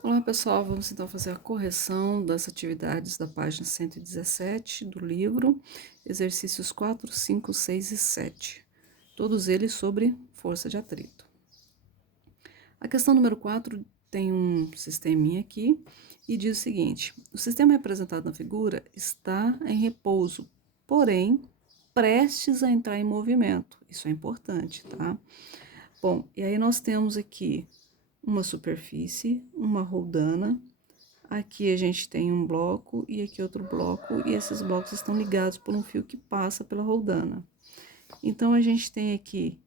Olá pessoal, vamos então fazer a correção das atividades da página 117 do livro, exercícios 4, 5, 6 e 7, todos eles sobre força de atrito. A questão número 4 tem um sisteminha aqui e diz o seguinte: o sistema representado na figura está em repouso, porém prestes a entrar em movimento. Isso é importante, tá? Bom, e aí nós temos aqui uma superfície, uma roldana. Aqui a gente tem um bloco e aqui outro bloco, e esses blocos estão ligados por um fio que passa pela roldana. Então, a gente tem aqui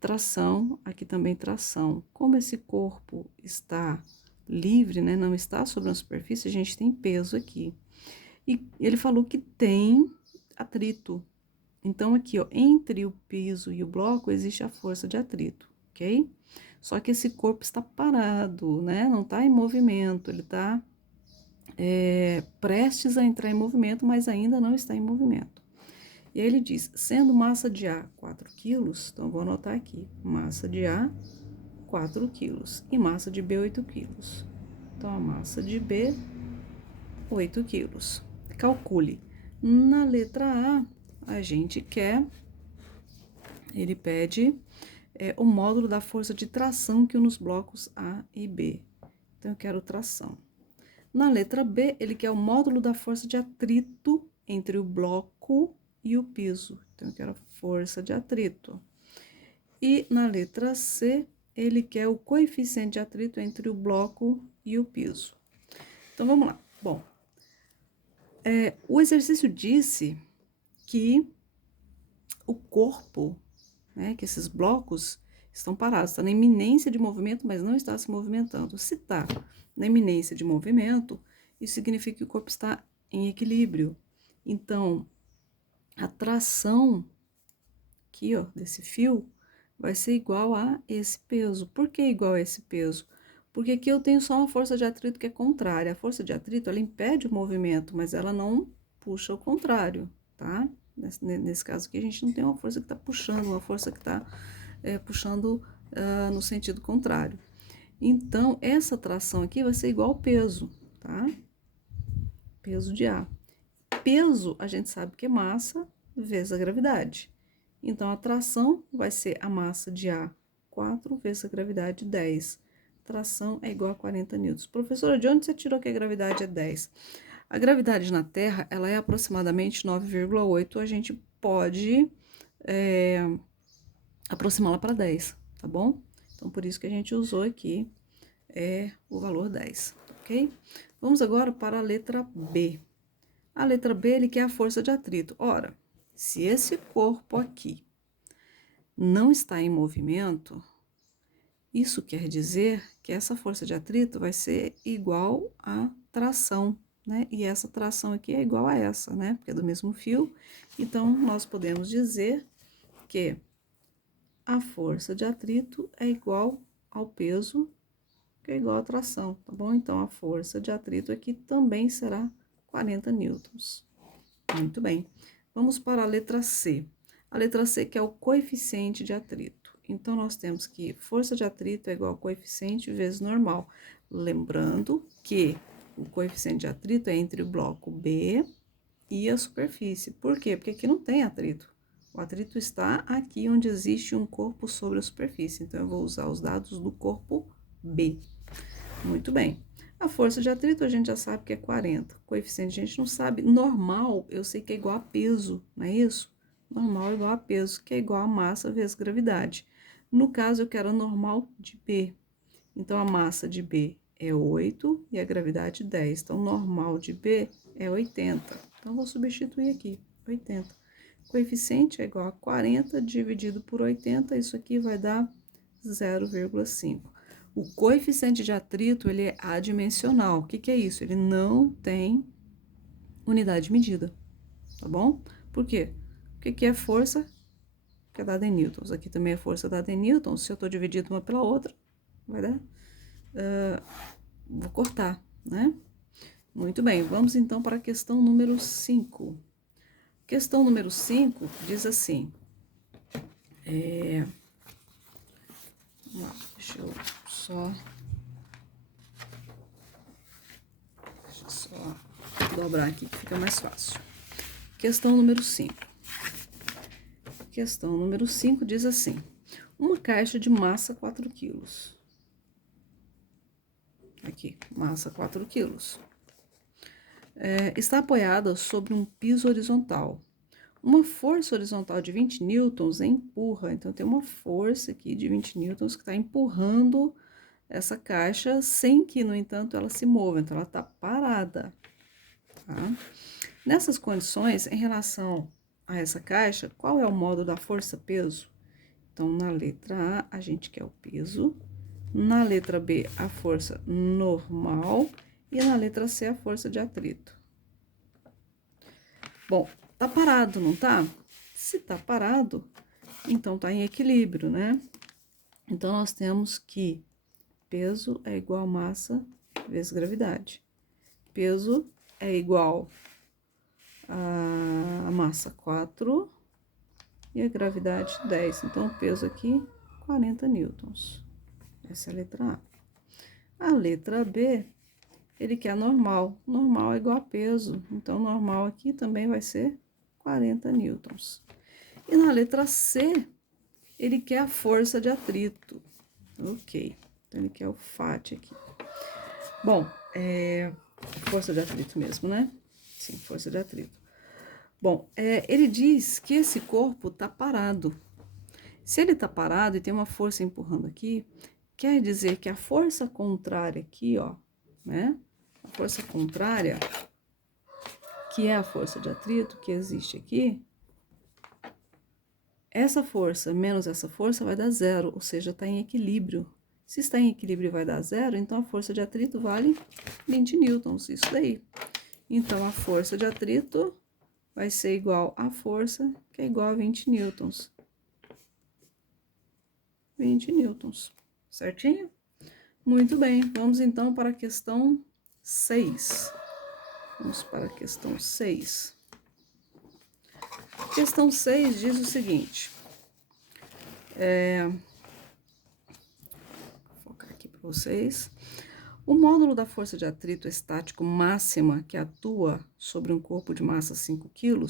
tração, aqui também tração. Como esse corpo está livre, né, não está sobre a superfície, a gente tem peso aqui. E ele falou que tem atrito. Então, aqui, ó, entre o piso e o bloco existe a força de atrito, ok? Só que esse corpo está parado, né? Não está em movimento, ele está prestes a entrar em movimento, mas ainda não está em movimento. E aí ele diz, sendo massa de A 4 quilos, então vou anotar aqui, massa de A 4 quilos e massa de B 8 quilos. Então, a massa de B, 8 quilos. Calcule. Na letra A gente quer, ele pede o módulo da força de tração que une os blocos A e B. Então, eu quero tração. Na letra B, ele quer o módulo da força de atrito entre o bloco e o piso. Então, eu quero a força de atrito. E na letra C, ele quer o coeficiente de atrito entre o bloco e o piso. Então, vamos lá. Bom, o exercício disse que o corpo, né, que esses blocos estão parados, está na iminência de movimento, mas não está se movimentando. Se está na iminência de movimento, isso significa que o corpo está em equilíbrio. Então, a tração aqui, ó, desse fio, vai ser igual a esse peso. Por que igual a esse peso? Porque aqui eu tenho só uma força de atrito que é contrária. A força de atrito, ela impede o movimento, mas ela não puxa o contrário, tá? Nesse caso aqui, a gente não tem uma força que está puxando, uma força que está puxando no sentido contrário. Então, essa tração aqui vai ser igual ao peso, tá? Peso de A. Peso, a gente sabe que é massa vezes a gravidade. Então, a tração vai ser a massa de A 4 vezes a gravidade 10. Tração é igual a 40 newtons. Professora, de onde você tirou que a gravidade é 10? A gravidade na Terra, ela é aproximadamente 9,8. A gente pode aproximá-la para 10, tá bom? Então, por isso que a gente usou aqui o valor 10, ok? Vamos agora para a letra B. A letra B, ele quer a força de atrito. Ora, se esse corpo aqui não está em movimento, isso quer dizer que essa força de atrito vai ser igual à tração, né? E essa tração aqui é igual a essa, né? Porque é do mesmo fio. Então, nós podemos dizer que a força de atrito é igual ao peso, que é igual à tração, tá bom? Então, a força de atrito aqui também será 40 newtons. Muito bem. Vamos para a letra C. A letra C que é o coeficiente de atrito. Então, nós temos que força de atrito é igual ao coeficiente vezes normal. Lembrando que o coeficiente de atrito é entre o bloco B e a superfície. Por quê? Porque aqui não tem atrito. O atrito está aqui onde existe um corpo sobre a superfície. Então, eu vou usar os dados do corpo B. Muito bem. A força de atrito a gente já sabe que é 40. Coeficiente a gente não sabe. Normal, eu sei que é igual a peso, não é isso? Normal é igual a peso, que é igual a massa vezes gravidade. No caso, eu quero a normal de B. Então, a massa de B é 8 e a gravidade 10. Então, normal de B é 80. Então, vou substituir aqui, 80. Coeficiente é igual a 40 dividido por 80, isso aqui vai dar 0,5. O coeficiente de atrito, ele é adimensional. O que que é isso? Ele não tem unidade de medida, tá bom? Por quê? O que que é força? Que é dada em newtons. Aqui também é força dada em newtons. Se eu estou dividindo uma pela outra, vai dar... vou cortar, né? Muito bem, vamos então para a questão número 5. Questão número 5 diz assim... Vamos lá, deixa eu só Vou dobrar aqui que fica mais fácil. Questão número 5. Questão número 5 diz assim: uma caixa de massa 4 quilos. Aqui, massa 4 quilos. Está apoiada sobre um piso horizontal. Uma força horizontal de 20 newtons empurra. Então, tem uma força aqui de 20 newtons que está empurrando essa caixa sem que, no entanto, ela se mova. Então, ela está parada. Tá? Nessas condições, em relação a essa caixa, qual é o modo da força-peso? Então, na letra A, a gente quer o peso. Na letra B, a força normal. E na letra C, a força de atrito. Bom, tá parado, não tá? Se tá parado, então tá em equilíbrio, né? Então, nós temos que peso é igual a massa vezes gravidade. Peso é igual a massa 4 e a gravidade 10. Então, o peso aqui, 40 newtons. Essa é a letra A. A letra B, ele quer normal. Normal é igual a peso. Então, normal aqui também vai ser 40 newtons. E na letra C, ele quer a força de atrito. Ok. Então, ele quer o FAT aqui. Bom, força de atrito mesmo, né? Sim, força de atrito. Bom, ele diz que esse corpo tá parado. Se ele tá parado e tem uma força empurrando aqui, quer dizer que a força contrária aqui, ó, né? A força contrária, que é a força de atrito que existe aqui, essa força menos essa força vai dar zero, ou seja, está em equilíbrio. Se está em equilíbrio e vai dar zero, então a força de atrito vale 20 newtons, isso daí. Então, a força de atrito vai ser igual à força, que é igual a 20 newtons. 20 newtons, certinho? Muito bem, vamos então para a questão 6. Vamos para a questão 6. Questão 6 diz o seguinte. Vou focar aqui para vocês. O módulo da força de atrito estático máxima que atua sobre um corpo de massa 5 kg,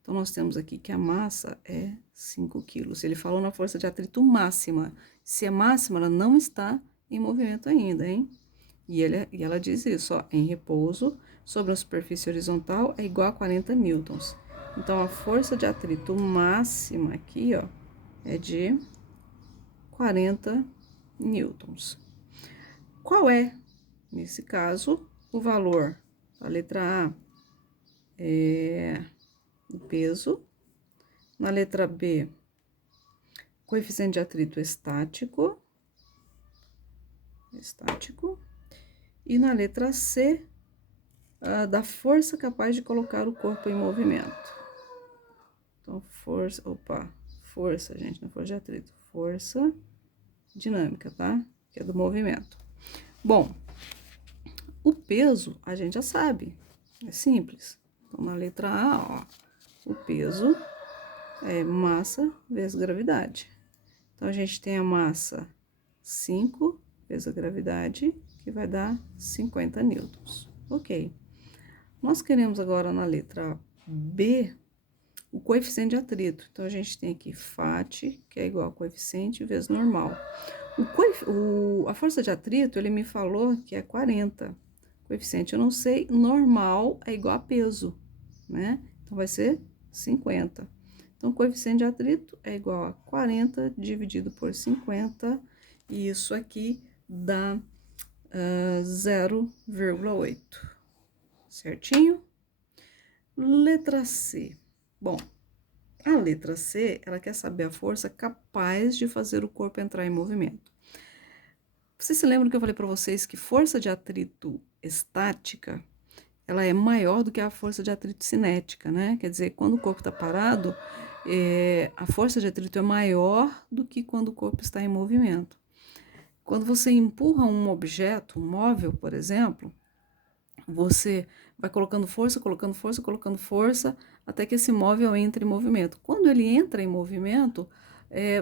então nós temos aqui que a massa é 5 kg. Ele falou na força de atrito máxima. Se é máxima, ela não está em movimento ainda, hein? E ela diz isso, ó, em repouso sobre a superfície horizontal é igual a 40 newtons. Então, a força de atrito máxima aqui, ó, é de 40 newtons. Qual é, nesse caso, o valor? A letra A é o peso. Na letra B, coeficiente de atrito estático. E na letra C, da força capaz de colocar o corpo em movimento. Então, força, gente, não é força de atrito, força dinâmica, tá? Que é do movimento. Bom, o peso a gente já sabe, é simples. Então, na letra A, ó, o peso é massa vezes gravidade. Então, a gente tem a massa 5 vezes a gravidade, que vai dar 50 newtons. Ok. Nós queremos agora na letra B o coeficiente de atrito. Então, a gente tem aqui FAT, que é igual a coeficiente vezes normal. A força de atrito, ele me falou que é 40. Coeficiente eu não sei, normal é igual a peso, né? Então, vai ser 50. Então, o coeficiente de atrito é igual a 40 dividido por 50, e isso aqui dá 0,8. Certinho? Letra C. Bom, a letra C, ela quer saber a força capaz de fazer o corpo entrar em movimento. Vocês se lembram que eu falei para vocês que força de atrito estática, ela é maior do que a força de atrito cinética, né? Quer dizer, quando o corpo está parado, a força de atrito é maior do que quando o corpo está em movimento. Quando você empurra um objeto, um móvel, por exemplo, você vai colocando força, até que esse móvel entre em movimento. Quando ele entra em movimento,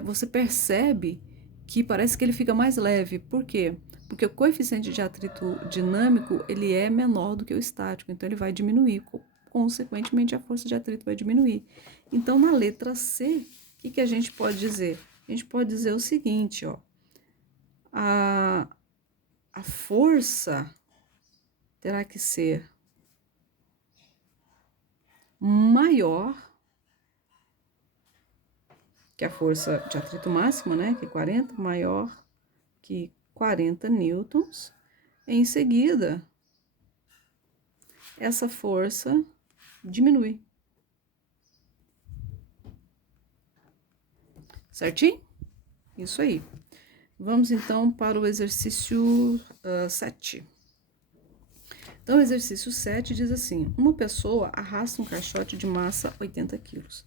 você percebe que parece que ele fica mais leve. Por quê? Porque o coeficiente de atrito dinâmico, ele é menor do que o estático, então ele vai diminuir. Consequentemente, a força de atrito vai diminuir. Então, na letra C, o que a gente pode dizer? A gente pode dizer o seguinte, ó. A força terá que ser maior que a força de atrito máxima, né, que é 40, maior que 40 newtons. Em seguida, essa força diminui. Certinho? Isso aí. Vamos então para o exercício 7. Então, o exercício 7 diz assim: uma pessoa arrasta um caixote de massa 80 quilos.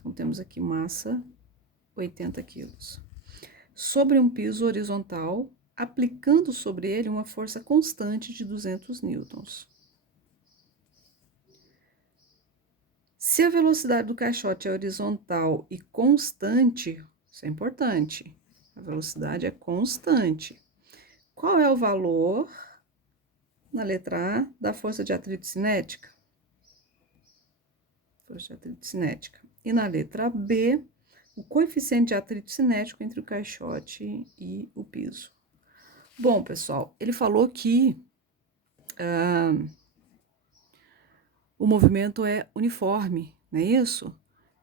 Então, temos aqui massa 80 quilos. Sobre um piso horizontal, aplicando sobre ele uma força constante de 200 newtons. Se a velocidade do caixote é horizontal e constante, isso é importante, a velocidade é constante. Qual é o valor, na letra A, da força de atrito cinética? Força de atrito cinética. E na letra B, o coeficiente de atrito cinético entre o caixote e o piso. Bom, pessoal, ele falou que o movimento é uniforme, não é isso?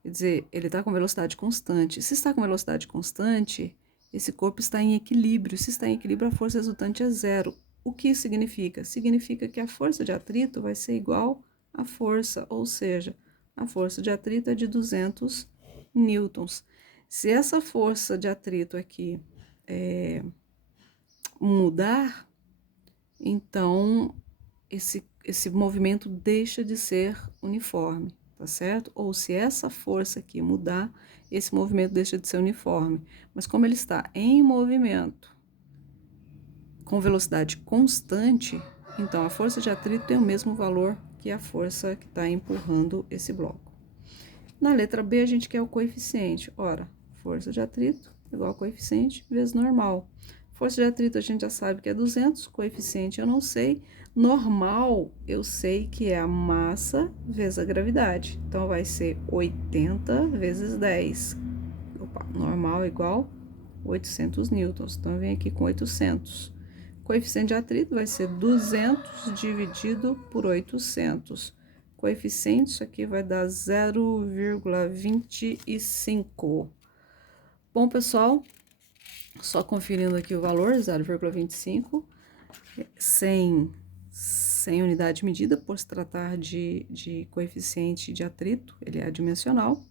Quer dizer, ele está com velocidade constante. Se está com velocidade constante, esse corpo está em equilíbrio. Se está em equilíbrio, a força resultante é zero. O que isso significa? Significa que a força de atrito vai ser igual à força, ou seja, a força de atrito é de 200 newtons. Se essa força de atrito aqui mudar, então esse movimento deixa de ser uniforme, tá certo? Ou se essa força aqui mudar, esse movimento deixa de ser uniforme. Mas como ele está em movimento com velocidade constante, então a força de atrito tem o mesmo valor que a força que está empurrando esse bloco. Na letra B, a gente quer o coeficiente. Ora, força de atrito igual a coeficiente vezes normal. Força de atrito a gente já sabe que é 200, coeficiente eu não sei. Normal, eu sei que é a massa vezes a gravidade. Então, vai ser 80 vezes 10. Opa, normal igual 800 newtons. Então, eu venho aqui com 800. Coeficiente de atrito vai ser 200 dividido por 800. Coeficiente, isso aqui vai dar 0,25. Bom, pessoal, só conferindo aqui o valor, 0,25, sem unidade de medida, por se tratar de coeficiente de atrito, ele é adimensional.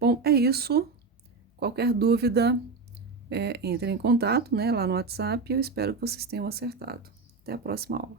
Bom, é isso. Qualquer dúvida, entre em contato, né, lá no WhatsApp. Eu espero que vocês tenham acertado. Até a próxima aula.